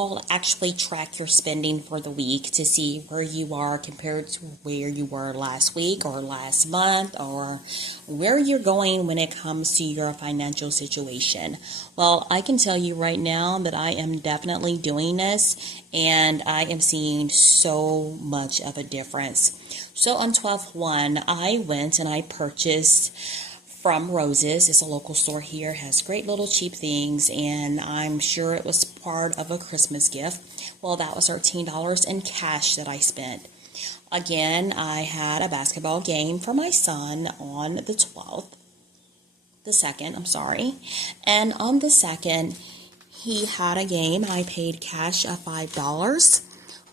all actually track your spending for the week to see where you are compared to where you were last week or last month, or where you're going when it comes to your financial situation? Well, I can tell you right now that I am definitely doing this, and I am seeing so much of a difference. So on 12/1, I went and I purchased from Roses. It's a local store here, has great little cheap things, and I'm sure it was part of a Christmas gift. Well, that was $13 in cash that I spent. Again, I had a basketball game for my son on the 12th, the 2nd, I'm sorry, and on the 2nd, he had a game. I paid cash of $5.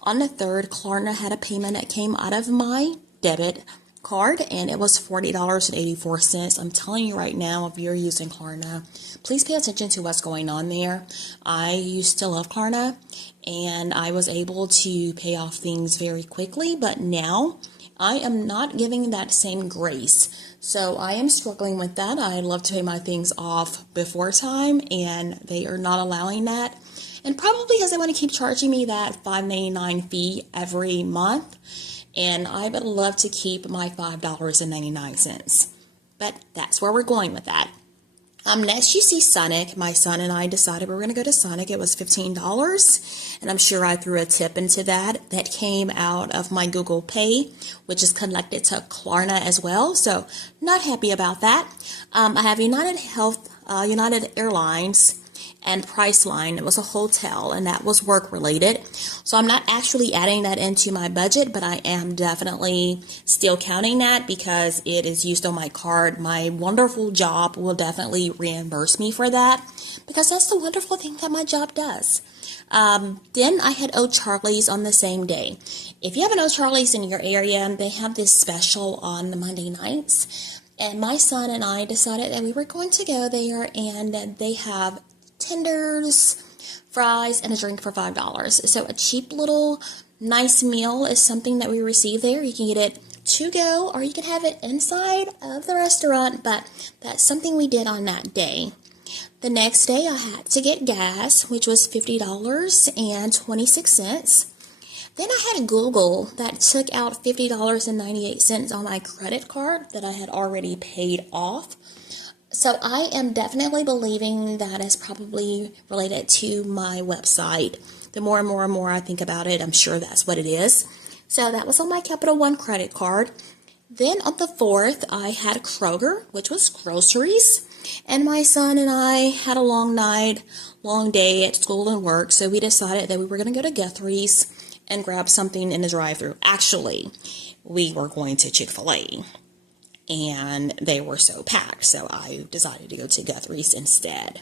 On the 3rd, Klarna had a payment that came out of my debit card, and it was $40.84. I'm telling you right now, if you're using Klarna, please pay attention to what's going on there. I used to love Klarna, and I was able to pay off things very quickly, but now I am not giving that same grace. So I am struggling with that. I love to pay my things off before time, and they are not allowing that. And probably because they want to keep charging me that $5.99 fee every month. And I would love to keep my $5.99. But that's where we're going with that. Next you see Sonic. My son and I decided we were going to go to Sonic. It was $15. And I'm sure I threw a tip into that. That came out of my Google Pay, which is connected to Klarna as well. So not happy about that. I have United Airlines and Priceline. It was a hotel, and that was work related. So I'm not actually adding that into my budget, but I am definitely still counting that because it is used on my card. My wonderful job will definitely reimburse me for that because that's the wonderful thing that my job does. Then I had O'Charlie's on the same day. If you have an O'Charlie's in your area, they have this special on the Monday nights. And my son and I decided that we were going to go there, and they have tenders, fries, and a drink for $5. So a cheap little nice meal is something that we receive there. You can get it to go, or you can have it inside of the restaurant, but that's something we did on that day. The next day I had to get gas, which was $50.26. Then I had Google that took out $50.98 on my credit card that I had already paid off. So I am definitely believing that is probably related to my website. The more and more I think about it, I'm sure that's what it is. So that was on my Capital One credit card. Then on the 4th, I had Kroger, which was groceries. And my son and I had a long day at school and work. So we decided that we were going to go to Guthrie's and grab something in the drive-thru. Actually, we were going to Chick-fil-A. And they were so packed, so I decided to go to Guthrie's instead.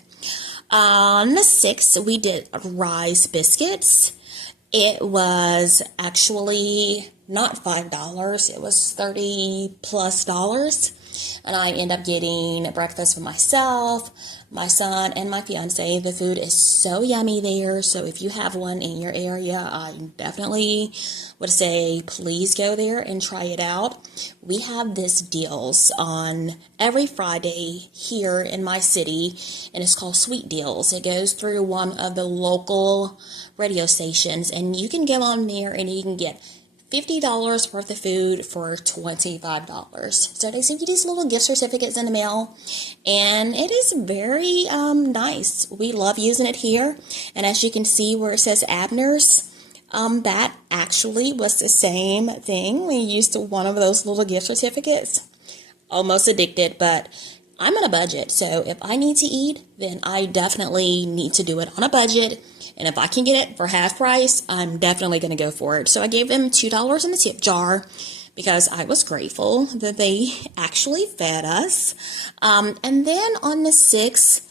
On the 6th, we did rice biscuits. It was actually not $5, it was $30+. And I ended up getting breakfast for myself, my son, and my fiance. The food is so yummy there. So if you have one in your area, I definitely would say please go there and try it out. We have this deals on every Friday here in my city, and it's called Sweet Deals. It goes through one of the local radio stations, and you can go on there and you can get $50 worth of food for $25. So they send you these little gift certificates in the mail, and it is very nice. We love using it here. And as you can see where it says Abner's, that actually was the same thing. We used one of those little gift certificates. Almost addicted, but I'm on a budget. So if I need to eat, then I definitely need to do it on a budget. And if I can get it for half price, I'm definitely going to go for it. So I gave them $2 in the tip jar because I was grateful that they actually fed us. And then on the 6th,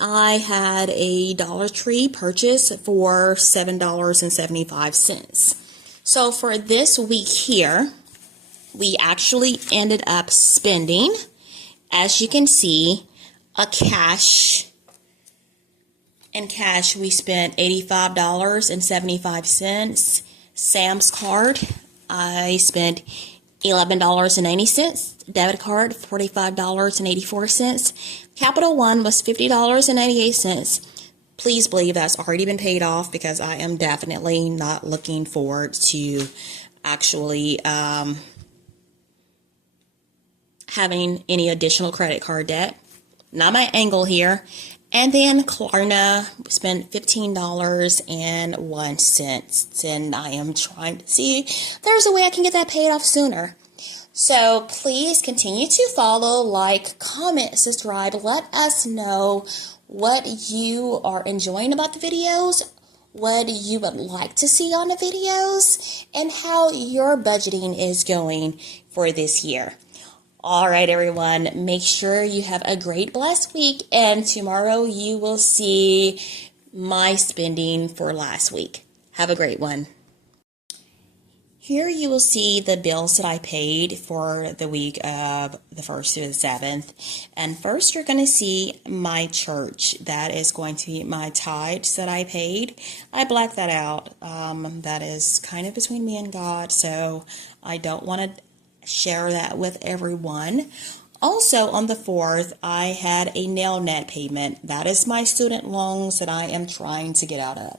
I had a Dollar Tree purchase for $7.75. So for this week here, we actually ended up spending, as you can see, in cash, we spent $85.75. Sam's card, I spent $11.90. Debit card, $45.84. Capital One was $50.98. please believe that's already been paid off, because I am definitely not looking forward to actually having any additional credit card debt. Not my angle here. And then Klarna spent $15.01, and I am trying to see if there's a way I can get that paid off sooner. So please continue to follow, like, comment, subscribe. Let us know what you are enjoying about the videos, what you would like to see on the videos, and how your budgeting is going for this year. All right, everyone, make sure you have a great, blessed week, and tomorrow you will see my spending for last week. Have a great one. Here you will see the bills that I paid for the week of the 1st to the 7th. And first you're going to see my church. That is going to be my tithes that I paid. I blacked that out. That is kind of between me and God, so I don't want to share that with everyone. Also, on the 4th, I had a nail net payment. That is my student loans that I am trying to get out of.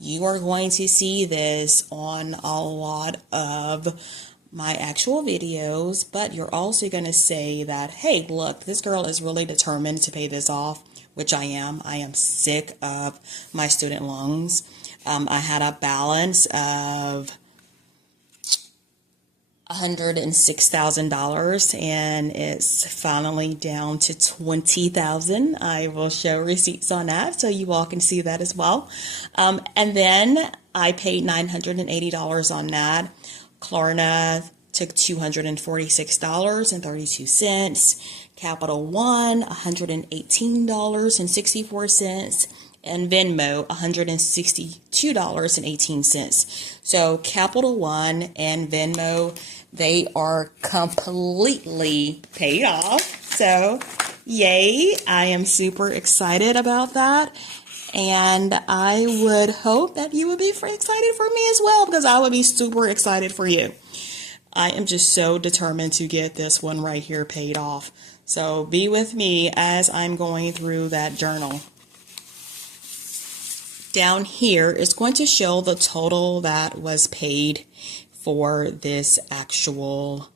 You are going to see this on a lot of my actual videos, but you're also going to say that, hey, look, this girl is really determined to pay this off, which I am. I am sick of my student loans. I had a balance of $106,000, and it's finally down to $20,000. I will show receipts on that so you all can see that as well. And then I paid $980 on that. Klarna took $246.32. Capital One, $118.64. And Venmo, $162.18. So Capital One and Venmo, they are completely paid off. So yay, I am super excited about that. And I would hope that you would be excited for me as well, because I would be super excited for you. I am just so determined to get this one right here paid off. So be with me as I'm going through that journal. Down here is going to show the total that was paid for this actual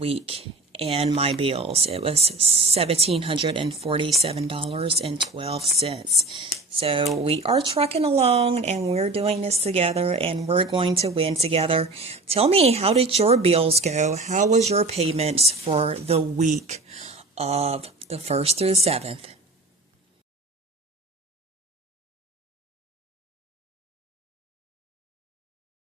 week and my bills. It was $1,747.12. So we are trucking along, and we're doing this together, and we're going to win together. Tell me, how did your bills go? How was your payments for the week of the 1st through the 7th?